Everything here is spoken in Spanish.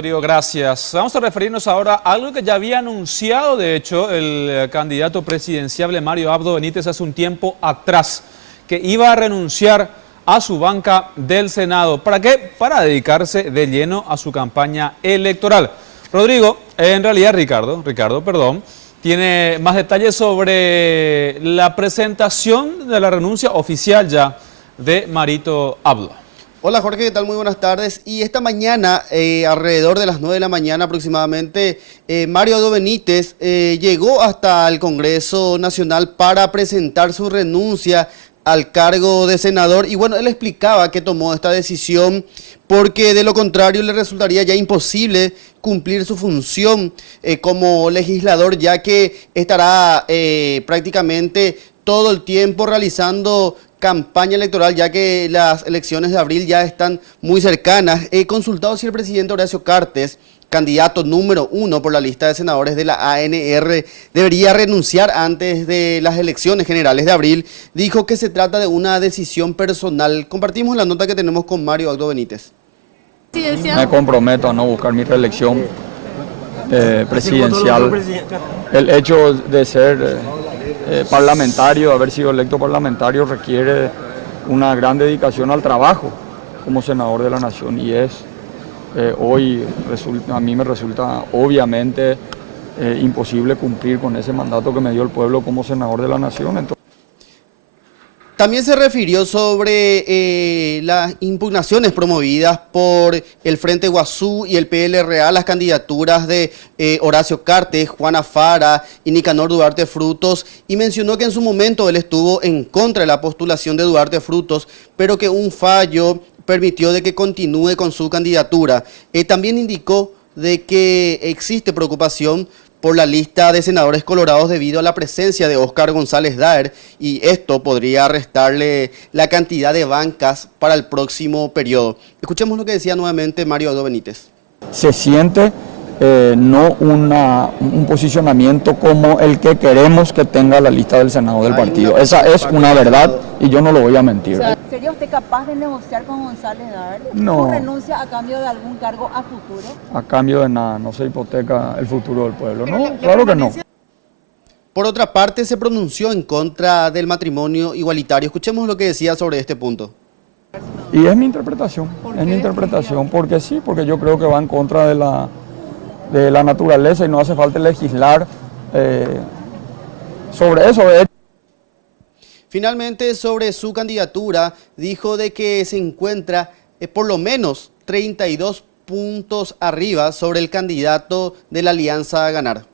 Rodrigo, gracias. Vamos a referirnos ahora a algo que ya había anunciado, de hecho, el candidato presidenciable Mario Abdo Benítez hace un tiempo atrás, que iba a renunciar a su banca del Senado. ¿Para qué? Para dedicarse de lleno a su campaña electoral. Rodrigo, en realidad Ricardo, perdón, tiene más detalles sobre la presentación de la renuncia oficial ya de Marito Abdo. Hola Jorge, ¿qué tal? Muy buenas tardes. Y esta mañana, alrededor de las 9 de la mañana aproximadamente, Mario Abdo Benítez llegó hasta el Congreso Nacional para presentar su renuncia al cargo de senador. Y bueno, él explicaba que tomó esta decisión porque de lo contrario le resultaría ya imposible cumplir su función como legislador, ya que estará prácticamente todo el tiempo realizando campaña electoral, ya que las elecciones de abril ya están muy cercanas. He consultado si el presidente Horacio Cartes, candidato número 1 por la lista de senadores de la ANR, debería renunciar antes de las elecciones generales de abril. Dijo que se trata de una decisión personal. Compartimos la nota que tenemos con Mario Abdo Benítez. Me comprometo a no buscar mi reelección presidencial. El hecho de ser parlamentario, haber sido electo parlamentario, requiere una gran dedicación al trabajo como senador de la nación, y hoy a mí me resulta obviamente imposible cumplir con ese mandato que me dio el pueblo como senador de la nación. También se refirió sobre las impugnaciones promovidas por el Frente Guazú y el PLRA, las candidaturas de Horacio Cartes, Juana Fara y Nicanor Duarte Frutos, y mencionó que en su momento él estuvo en contra de la postulación de Duarte Frutos, pero que un fallo permitió de que continúe con su candidatura. También indicó de que existe preocupación por la lista de senadores colorados debido a la presencia de Óscar González Daer, y esto podría restarle la cantidad de bancas para el próximo periodo. Escuchemos lo que decía nuevamente Mario Abdo Benítez. Se siente no un posicionamiento como el que queremos que tenga la lista del Senado del partido. Esa es una verdad y yo no lo voy a mentir. ¿Sería usted capaz de negociar con González Daer? No. ¿O renuncia a cambio de algún cargo a futuro? A cambio de nada, no se hipoteca el futuro del pueblo. No, claro que no. Por otra parte, se pronunció en contra del matrimonio igualitario. Escuchemos lo que decía sobre este punto. Y es mi interpretación, porque sí, porque yo creo que va en contra de la naturaleza y no hace falta legislar sobre eso. Finalmente, sobre su candidatura, dijo de que se encuentra por lo menos 32 puntos arriba sobre el candidato de la Alianza a Ganar.